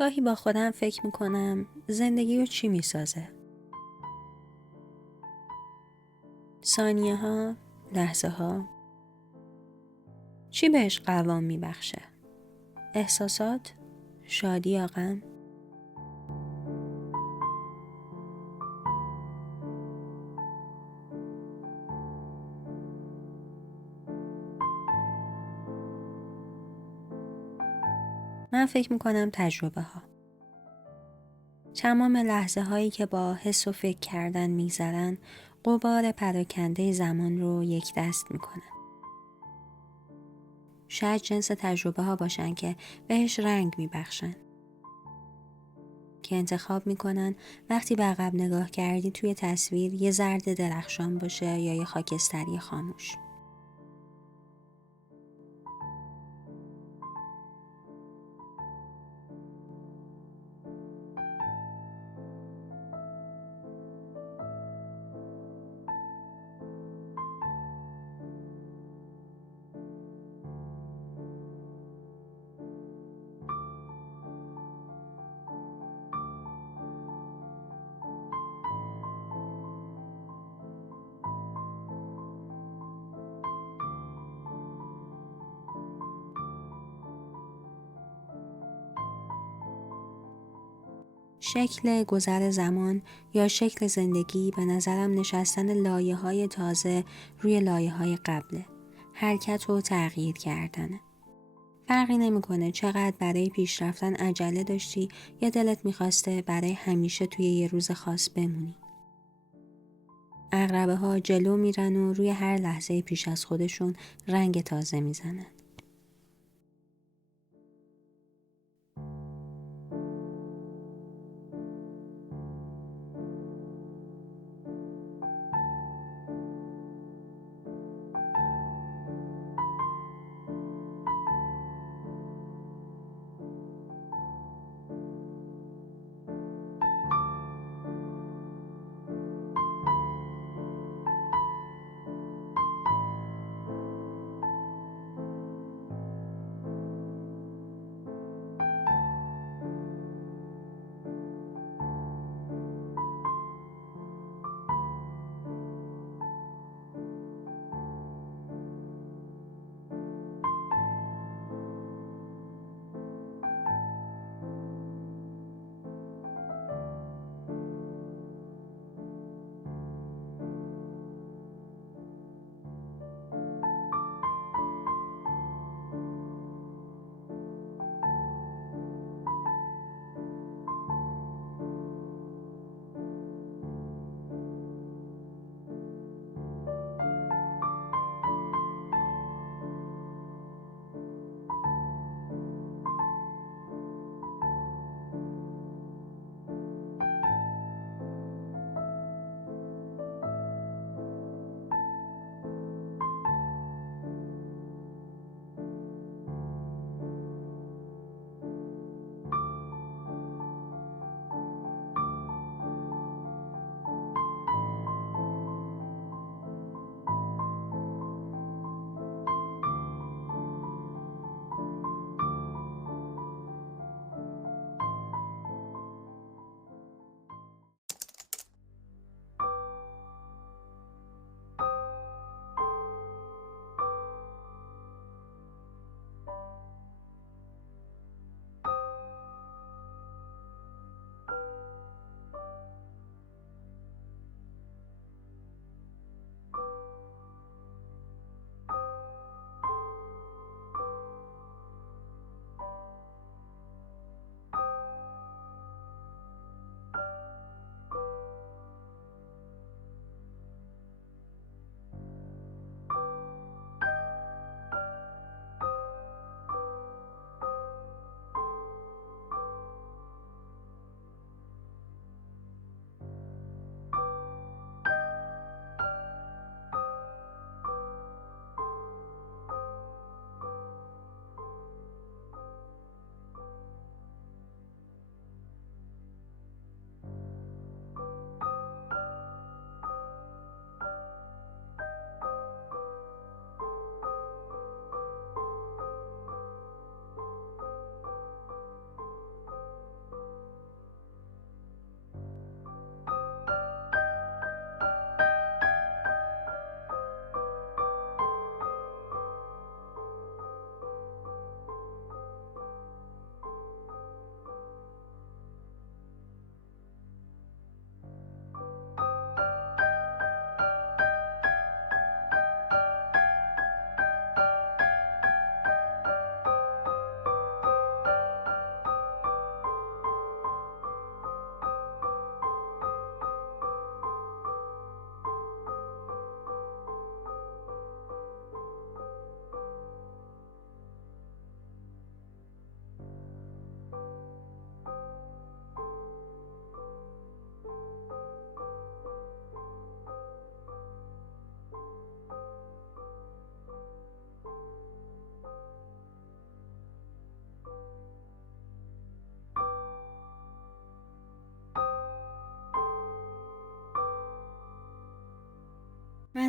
گاهی با خودم فکر میکنم زندگی رو چی میسازه؟ ثانیه ها، لحظه ها، چی بهش قوام میبخشه؟ احساسات، شادی یا غم؟ من فکر میکنم تجربه ها. تمام لحظه هایی که با حس و فکر کردن میگذرن غبار پراکنده زمان رو یک دست میکنن. شاید جنس تجربه ها باشن که بهش رنگ میبخشن. که انتخاب میکنن وقتی به عقب نگاه کردی توی تصویر یه زرد درخشان باشه یا یه خاکستری خاموش. شکل گذر زمان یا شکل زندگی به نظرم نشستن لایه‌های تازه روی لایه‌های قبله. حرکت و تغییر کردنه. فرقی نمیکنه چقدر برای پیش رفتن عجله داشتی یا دلت میخواسته برای همیشه توی یه روز خاص بمونی. عقربه ها جلو میرن و روی هر لحظه پیش از خودشون رنگ تازه میزنن.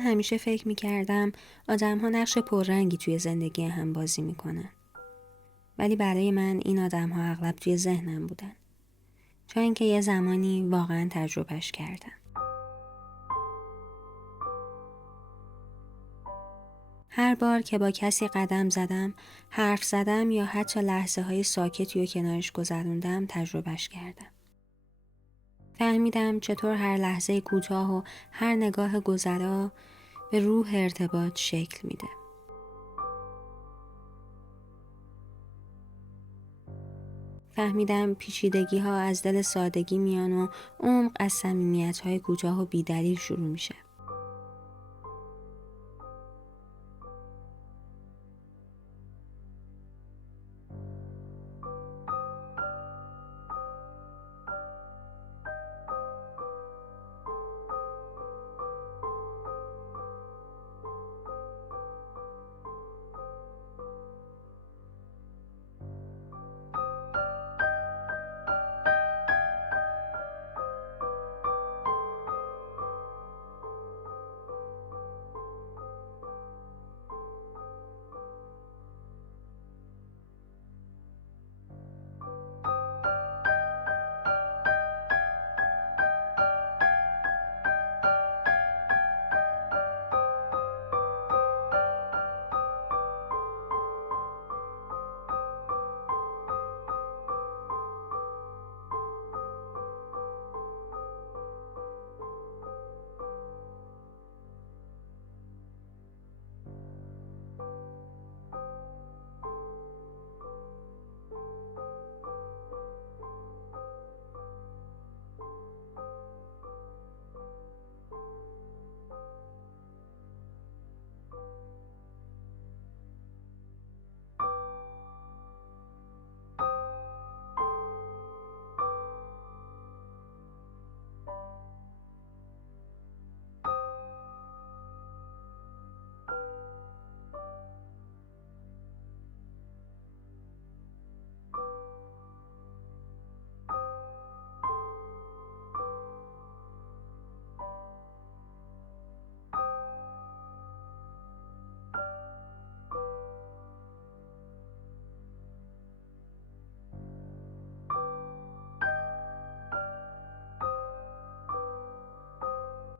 من همیشه فکر میکردم آدم‌ها نقش پررنگی توی زندگی هم بازی میکنن. ولی برای من این آدم‌ها اغلب توی ذهنم بودن. چون اینکه یه زمانی واقعا تجربهش کردم. هر بار که با کسی قدم زدم، حرف زدم یا حتی لحظه های ساکتی و کنارش گذروندم تجربهش کردم. فهمیدم چطور هر لحظه کوتاه و هر نگاه گذرا به روح ارتباط شکل میده. فهمیدم پیچیدگی ها از دل سادگی میان و عمق از صمیمیت های کوتاه و بی‌دلیل شروع میشه.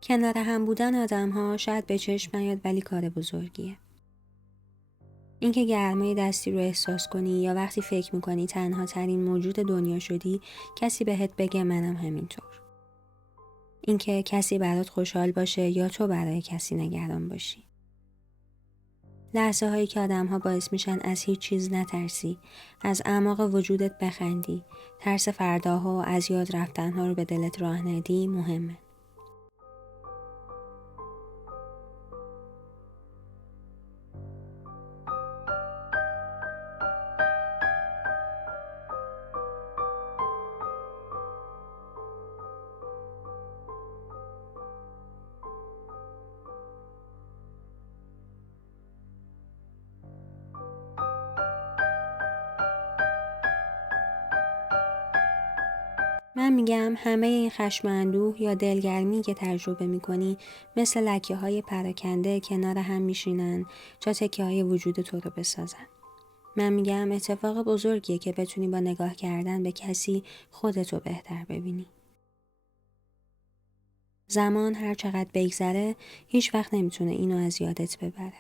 کنار هم بودن آدم‌ها شاید به چشم نیاد ولی کار بزرگیه. اینکه گرمای دستی رو احساس کنی یا وقتی فکر میکنی تنها ترین موجود دنیا شدی کسی بهت بگه منم همینطور. اینکه کسی برات خوشحال باشه یا تو برای کسی نگران باشی. لحظه هایی که آدم‌ها باعث میشن از هیچ چیز نترسی، از اعماق وجودت بخندی، ترس فرداها و از یاد رفتنها رو به دلت راه ندی مهمه. من میگم همه این خشم و اندوه یا دلگرمی که تجربه میکنی مثل لکه های پراکنده کنار هم میشینن تا تکه های وجود تو رو بسازن. من میگم اتفاق بزرگیه که بتونی با نگاه کردن به کسی خودتو بهتر ببینی. زمان هر چقدر بگذره هیچ وقت نمیتونه اینو از یادت ببره.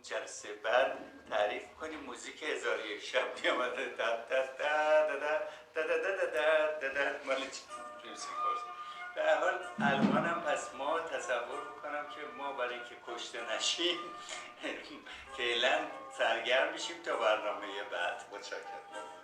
اون جلسه بعد تعریف کنیم موزیک هزار یک شب میامده مال به هر حال الانم پس ما تصور میکنم که ما برای اینکه کشته نشیم فعلا سرگرم میشیم تا برنامه بعد. متشکرم.